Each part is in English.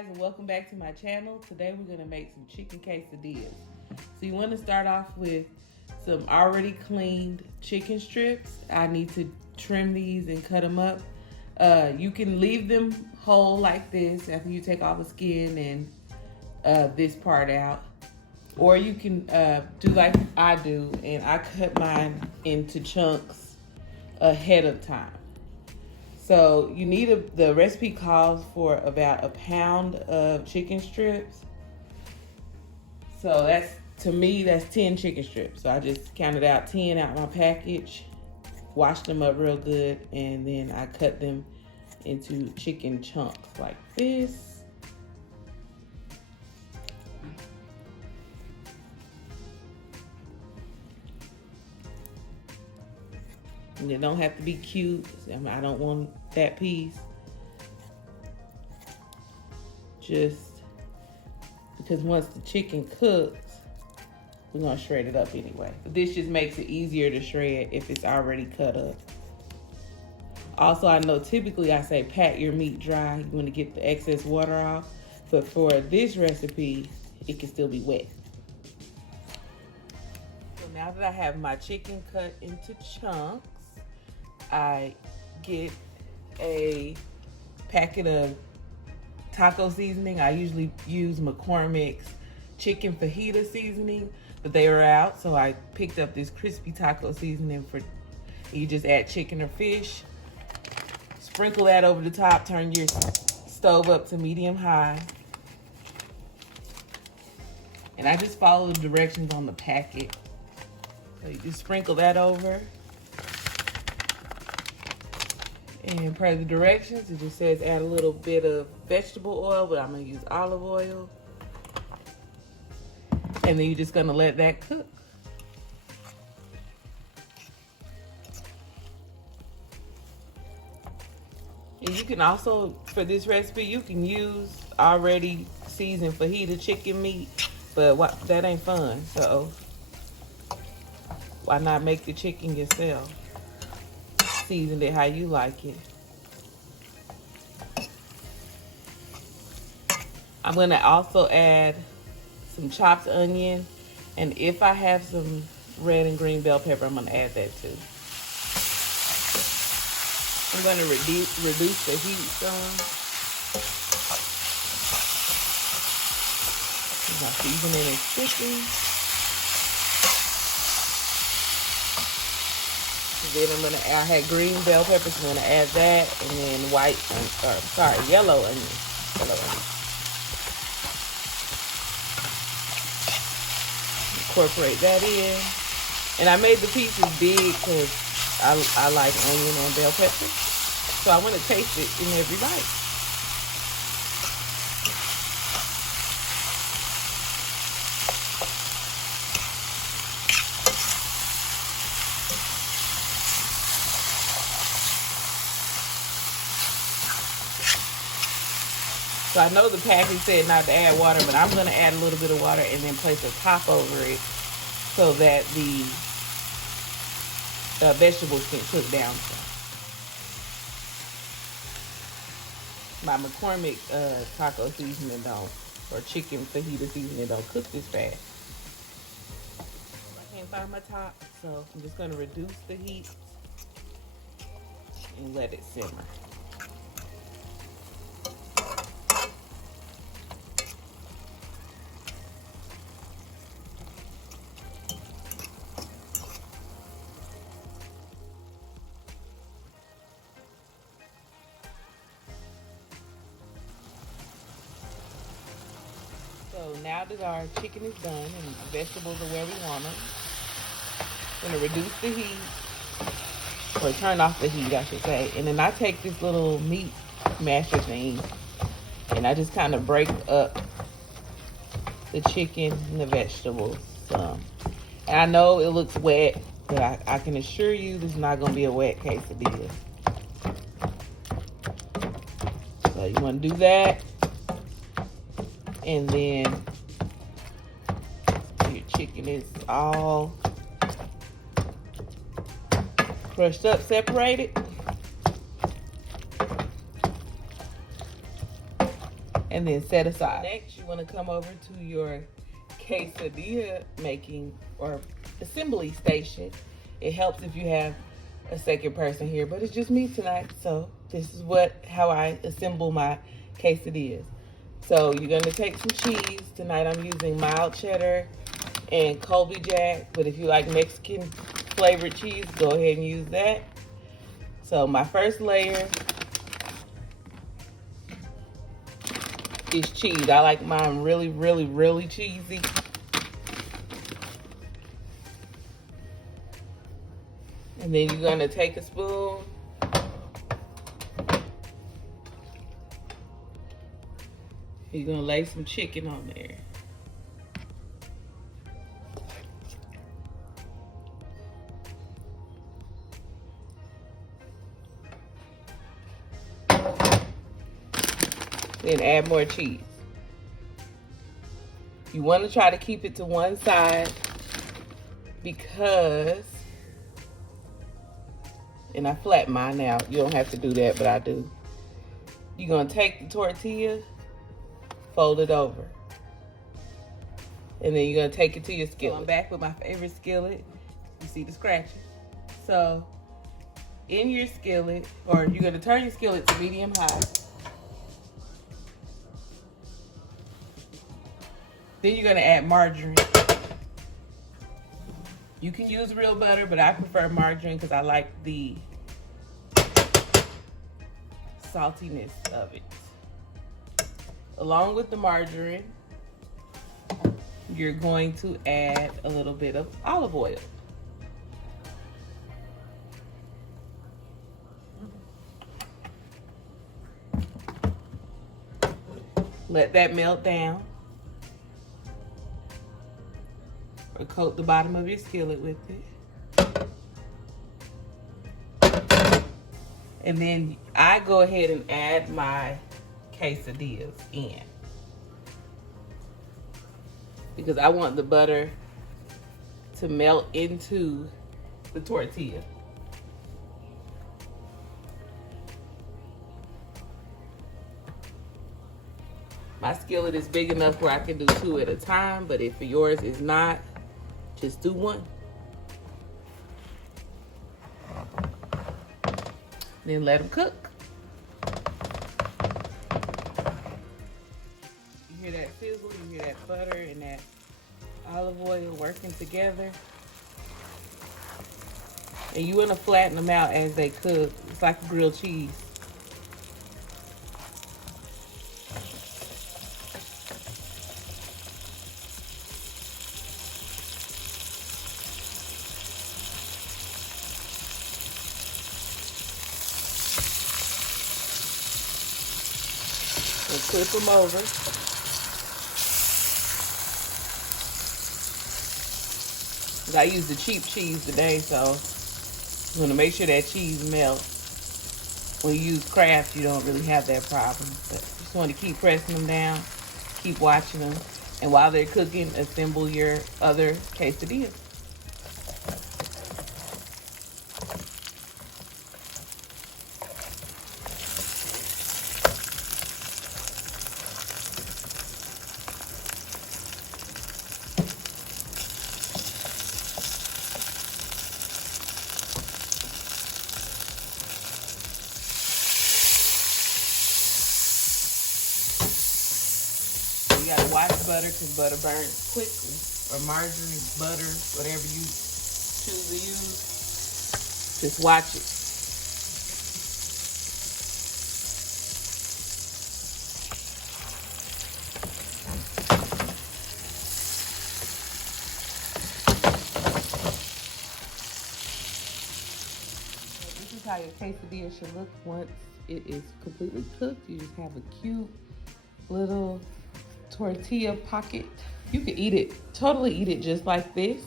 guys, and welcome back to my channel. Today we're going to make some chicken quesadillas. So you want to start off with some already cleaned chicken strips. I need to trim these and cut them up. You can leave them whole like this after you take all the skin and this part out. Or you can do like I do, and I cut mine into chunks ahead of time. So you need the recipe calls for about a pound of chicken strips. So to me, that's 10 chicken strips. So I just counted out 10 out my package, washed them up real good, and then I cut them into chicken chunks like this. And it don't have to be cute. I don't want that piece. Just because once the chicken cooks, we're gonna shred it up anyway. But this just makes it easier to shred if it's already cut up. Also, I know typically I say pat your meat dry. You want to get the excess water off. But for this recipe, it can still be wet. So now that I have my chicken cut into chunks, I get a packet of taco seasoning. I usually use McCormick's chicken fajita seasoning, but they were out, so I picked up this crispy taco seasoning. You just add chicken or fish, sprinkle that over the top, turn your stove up to medium high, and I just follow the directions on the packet. So you just sprinkle that over. And per the directions, it just says add a little bit of vegetable oil, but I'm gonna use olive oil. And then you're just gonna let that cook. And you can also, for this recipe, you can use already seasoned fajita chicken meat, but that ain't fun, so why not make the chicken yourself? Season it how you like it. I'm gonna also add some chopped onion, and if I have some red and green bell pepper, I'm gonna add that too. I'm gonna reduce the heat some. My seasoning is chicken. Then I had green bell peppers, I'm gonna add that, and then yellow onion. Incorporate that in. And I made the pieces big because I like onion and bell peppers. So I want to taste it in every bite. So I know the package said not to add water, but I'm going to add a little bit of water and then place a top over it so that the vegetables can cook down some. My McCormick taco seasoning or chicken fajita seasoning don't cook this fast. I can't find my top, so I'm just going to reduce the heat and let it simmer. So now that our chicken is done and the vegetables are where we want them, I'm gonna reduce the heat, or turn off the heat, I should say. And then I take this little meat masher thing and I just kind of break up the chicken and the vegetables some. And I know it looks wet, but I can assure you this is not gonna be a wet quesadilla. So you wanna do that. And then your chicken is all crushed up, separated. and then set aside. Next, you want to come over to your quesadilla making or assembly station. It helps if you have a second person here, but it's just me tonight, so this is how I assemble my quesadillas. So you're gonna take some cheese. Tonight I'm using mild cheddar and Colby Jack, but if you like Mexican flavored cheese, go ahead and use that. So my first layer is cheese. I like mine really, really, really cheesy. And then you're gonna take a spoon you're gonna lay some chicken on there. Then add more cheese. You want to try to keep it to one side because, and I flatten mine out. You don't have to do that, but I do. You're going to take the tortilla, fold it over. And then you're going to take it to your skillet. So I'm back with my favorite skillet. You see the scratching. So in your skillet, or you're going to turn your skillet to medium high. Then you're gonna add margarine. You can use real butter, but I prefer margarine because I like the saltiness of it. Along with the margarine, you're going to add a little bit of olive oil. Let that melt down. Or coat the bottom of your skillet with it. And then I go ahead and add my quesadillas in, because I want the butter to melt into the tortilla. My skillet is big enough where I can do 2 at a time, but if yours is not, just do 1. Then let them cook. You hear that sizzle, you hear that butter and that olive oil working together. And you want to flatten them out as they cook. It's like grilled cheese. And flip them over. I use the cheap cheese today, so you want to make sure that cheese melts. When you use Kraft, you don't really have that problem. But you just want to keep pressing them down, keep watching them, and while they're cooking, assemble your other quesadillas. You gotta watch butter because butter burns quickly, or margarine, butter, whatever you choose to use. Just watch it. This is how your quesadilla should look once it is completely cooked. You just have a cute little tortilla pocket. You can totally eat it just like this,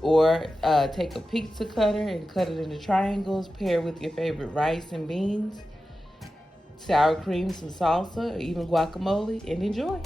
or take a pizza cutter and cut it into triangles, pair with your favorite rice and beans, sour cream, some salsa, or even guacamole, and enjoy.